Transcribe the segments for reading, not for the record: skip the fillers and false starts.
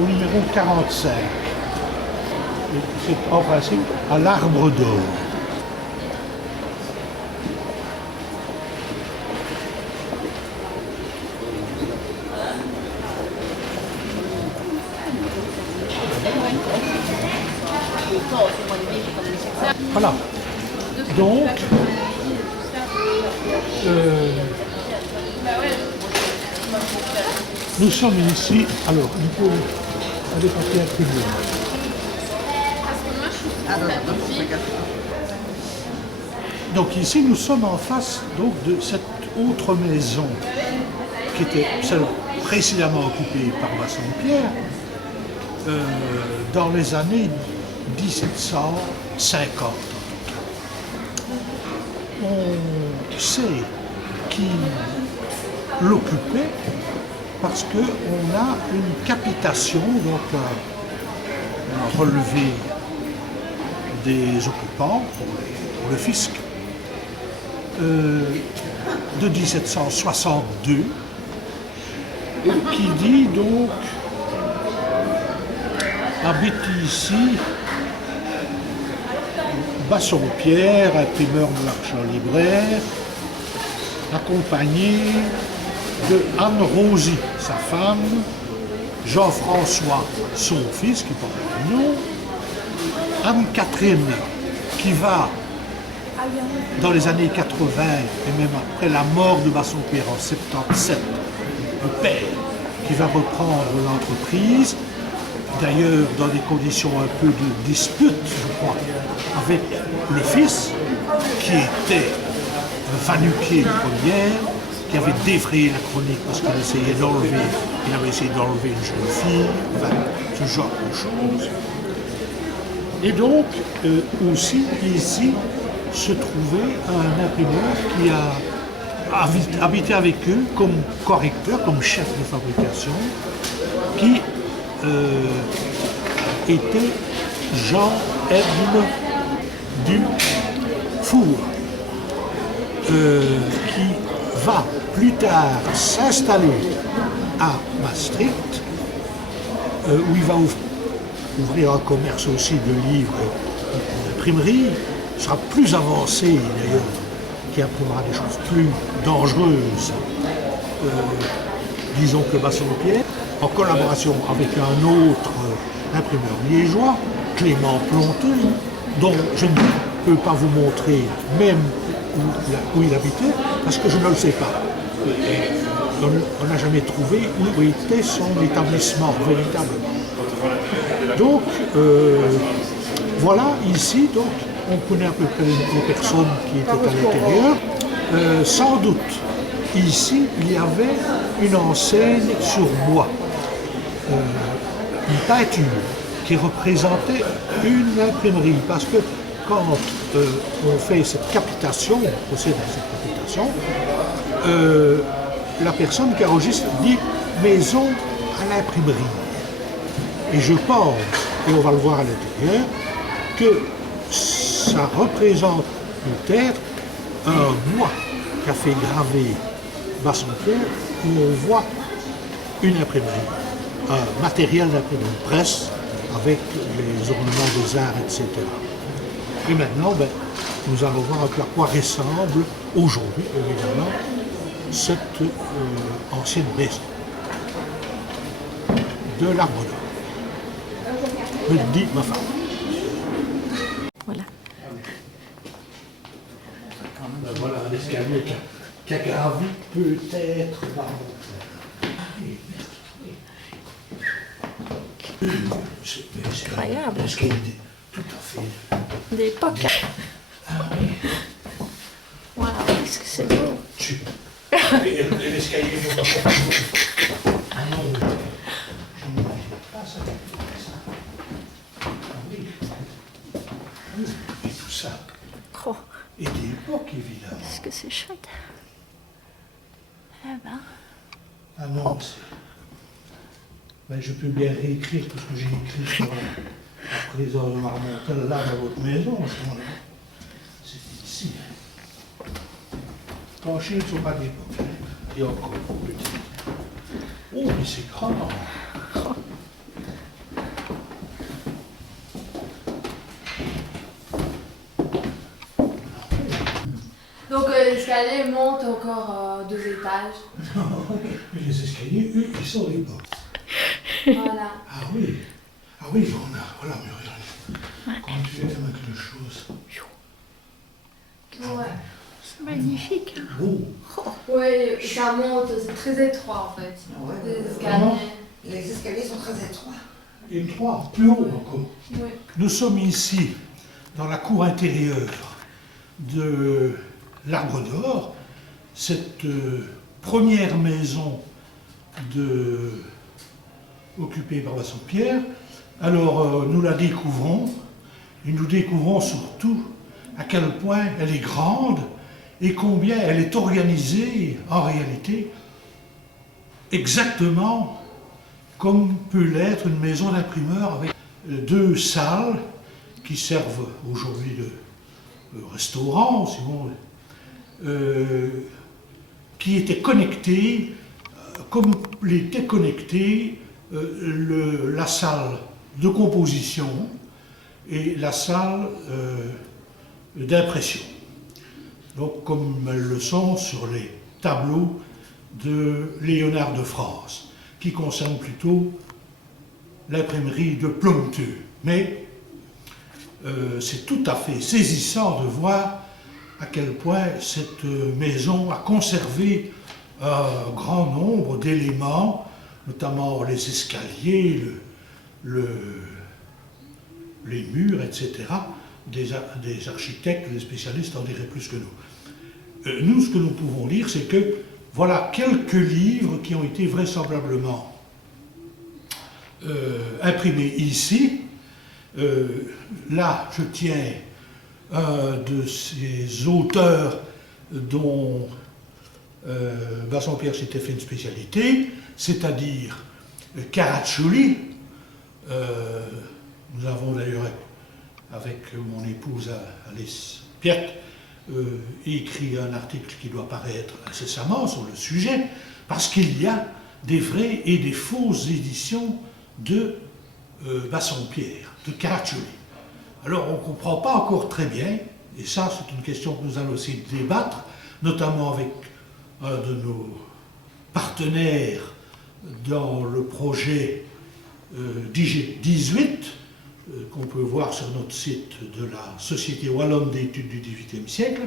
au numéro 45. C'est en principe à l'Arbre d'Or. Voilà. Donc, nous sommes ici. Alors, il faut aller passer un peu de donc ici, nous sommes en face donc, de cette autre maison qui était celle précédemment occupée par Bassompierre dans les années 1750. On sait qui l'occupait parce qu'on a une capitation, donc un relevé des occupants pour le fisc de 1762 qui dit donc habite ici Bassompierre, imprimeur de marchand libraire, accompagné de Anne-Rosie, sa femme, Jean-François, son fils, qui porte le nom, Anne-Catherine, qui va, dans les années 80, et même après la mort de Bassompierre en 77, le père, qui va reprendre l'entreprise, d'ailleurs dans des conditions un peu de dispute, je crois, avec le fils, qui était Vanupier de première, qui avait défrayé la chronique parce qu'il essayait d'enlever, il avait essayé d'enlever une jeune fille, enfin, ce genre de choses. Et donc, aussi, ici, se trouvait un imprimeur qui a habité avec eux comme correcteur, comme chef de fabrication, qui était Jean-Edme Dufour, qui va plus tard s'installer à Maastricht, où il va ouvrir un commerce aussi de livres et d'imprimerie. Il sera plus avancé d'ailleurs, qui imprimera des choses plus dangereuses, disons que Bassompierre, en collaboration avec un autre imprimeur liégeois, Clément Planteux, dont je ne peux pas vous montrer même où il habitait, parce que je ne le sais pas. Et on n'a jamais trouvé où était son établissement, véritablement. Donc, voilà, ici, donc, on connaît à peu près les personnes qui étaient à l'intérieur. Sans doute, ici, il y avait une enseigne sur bois, une peinture qui représentait une imprimerie, parce que quand on fait cette capitation, on procède à cette capitation, la personne qui enregistre dit « maison à l'imprimerie ». Et je pense, et on va le voir à l'intérieur, que ça représente peut-être un bois qu'a fait graver Bassompierre, où on voit une imprimerie, un matériel d'imprimerie, une presse, avec les ornements des arts, etc. Et maintenant, nous allons voir un peu à quoi ressemble aujourd'hui, évidemment, cette ancienne maison de l'Arbre d'Or. Me dit ma femme. Voilà. Voilà un escalier qui a gravi peut-être par c'est Incroyable. Parce qu'il était tout à fait. D'époque. Ah oui. Waouh, qu'est-ce que c'est beau. Et l'escalier ne va pas. Ah non, je n'imagine pas ça. Ah oui. Et tout ça. Oh, Et d'époque, évidemment. qu'est-ce que c'est chouette. Eh ben. Ah non, c'est. Ben, je peux bien réécrire tout ce que j'ai écrit sur la présence de Marmontel là dans votre maison. C'est ici. Planchers ne sont pas d'époque. Et encore peut-être. Oh, mais c'est grand. Donc l'escalier monte encore 2 étages. Mais les escaliers, eux, ils sont les bas. Voilà. Ah oui. Ah oui, on a. Voilà, mais regardez. Quand tu es avec les choses. Ouais. C'est magnifique. Hein. Oh. Oui, ça monte, c'est très étroit en fait. Ouais, Les Vraiment escaliers. les escaliers sont très étroits. Et 3, plus haut encore. Oui. Nous sommes ici, dans la cour intérieure de l'Arbre d'Or, cette première maison occupée par Bassompierre. Alors, nous la découvrons, et nous découvrons surtout à quel point elle est grande et combien elle est organisée, en réalité, exactement comme peut l'être une maison d'imprimeur avec 2 salles qui servent aujourd'hui de restaurant, si vous voulez, qui étaient connectées, comme était connectée la salle de composition et la salle d'impression. Donc comme elles le sont sur les tableaux de Léonard de France, qui concerne plutôt l'imprimerie de Plombeteux. Mais c'est tout à fait saisissant de voir à quel point cette maison a conservé un grand nombre d'éléments, notamment les escaliers, les murs, etc. Des architectes, des spécialistes en diraient plus que nous. Nous, ce que nous pouvons lire, c'est que voilà quelques livres qui ont été vraisemblablement imprimés ici. Là, je tiens un de ces auteurs dont Bassompierre s'était fait une spécialité, c'est-à-dire Caraccioli. Nous avons d'ailleurs, avec mon épouse Alice Piette, écrit un article qui doit paraître incessamment sur le sujet, parce qu'il y a des vraies et des fausses éditions de Bassompierre, de Caraccioli. Alors on ne comprend pas encore très bien, et ça c'est une question que nous allons aussi débattre, notamment avec un de nos partenaires dans le projet DIG18, qu'on peut voir sur notre site de la Société Wallonne d'études du XVIIIe siècle,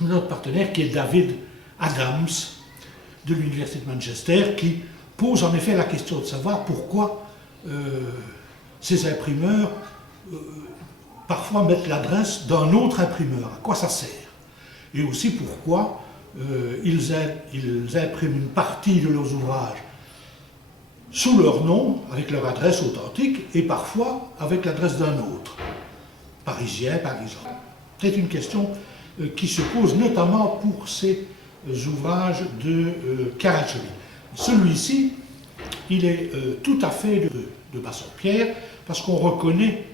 notre partenaire qui est David Adams de l'Université de Manchester, qui pose en effet la question de savoir pourquoi ces imprimeurs parfois mettent l'adresse d'un autre imprimeur, à quoi ça sert, et aussi pourquoi ils impriment une partie de leurs ouvrages sous leur nom, avec leur adresse authentique, et parfois avec l'adresse d'un autre, parisien par exemple. C'est une question qui se pose notamment pour ces ouvrages de Caraccioli. Celui-ci, il est tout à fait de Bassompierre, parce qu'on reconnaît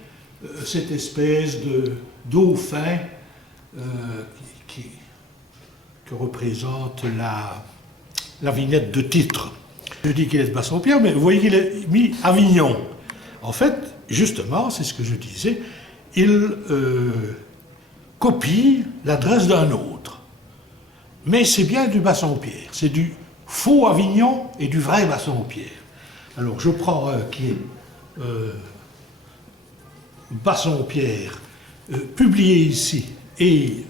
cette espèce de dauphin que représente la vignette de titre. Je dis qu'il est de Bassompierre, mais vous voyez qu'il est mis Avignon. En fait, justement, c'est ce que je disais, il copie l'adresse d'un autre. Mais c'est bien du Bassompierre, c'est du faux Avignon et du vrai Bassompierre. Alors je prends un qui est Bassompierre, publié ici, et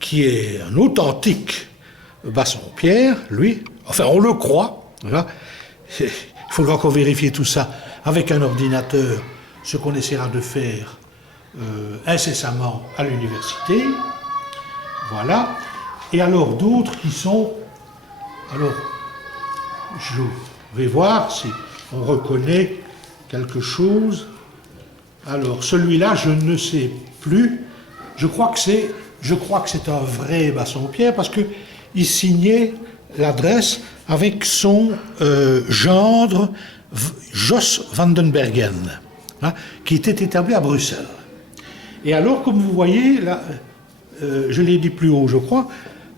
qui est un authentique Bassompierre, lui, enfin on le croit, voilà. Il faudra encore vérifier tout ça avec un ordinateur, ce qu'on essaiera de faire incessamment à l'université, voilà. Et alors d'autres qui sont, alors je vais voir si on reconnaît quelque chose. Alors celui-là je ne sais plus, je crois que c'est un vrai Bassompierre parce que il signait l'adresse avec son gendre Jos van den Bergen, hein, qui était établi à Bruxelles. Et alors, comme vous voyez, là, je l'ai dit plus haut, je crois,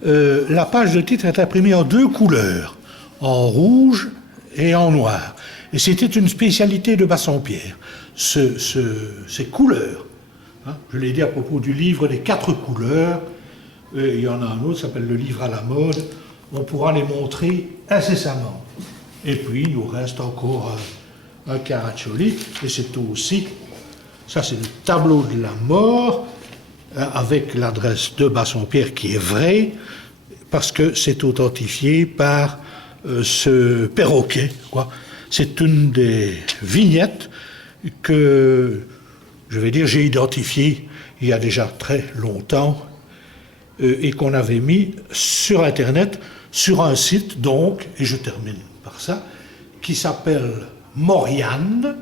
la page de titre est imprimée en 2 couleurs, en rouge et en noir. Et c'était une spécialité de Bassompierre, ces couleurs. Hein, je l'ai dit à propos du livre des 4 couleurs, il y en a un autre qui s'appelle le livre à la mode, on pourra les montrer incessamment. Et puis il nous reste encore un Caraccioli, et c'est aussi, ça c'est le tableau de la mort, avec l'adresse de Bassompierre qui est vraie, parce que c'est authentifié par ce perroquet, quoi. C'est une des vignettes que, je vais dire, j'ai identifiées il y a déjà très longtemps et qu'on avait mis sur Internet, sur un site, donc, et je termine par ça, qui s'appelle Moriane,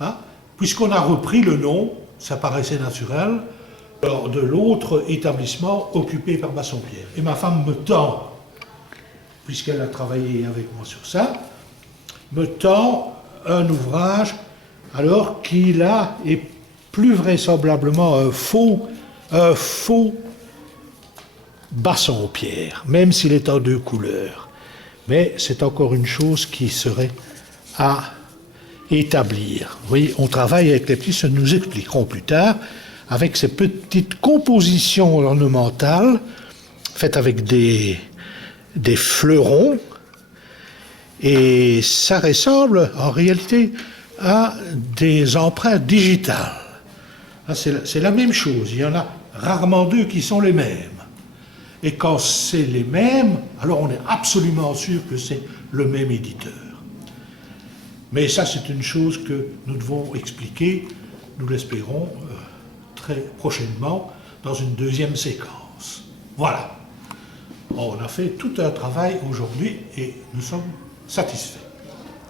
hein, puisqu'on a repris le nom, ça paraissait naturel, de l'autre établissement occupé par Bassompierre. Et ma femme me tend, puisqu'elle a travaillé avec moi sur ça, me tend un ouvrage, alors qu'il a, et plus vraisemblablement un faux Bassompierre, même s'il est en 2 couleurs. Mais c'est encore une chose qui serait à établir. Oui, on travaille avec les petits, ça nous expliquerons plus tard, avec ces petites compositions ornementales faites avec des fleurons, et ça ressemble en réalité à des empreintes digitales. C'est la même chose, il y en a rarement 2 qui sont les mêmes. Et quand c'est les mêmes, alors on est absolument sûr que c'est le même éditeur. Mais ça, c'est une chose que nous devons expliquer, nous l'espérons, très prochainement, dans une 2e séquence. Voilà. On a fait tout un travail aujourd'hui et nous sommes satisfaits.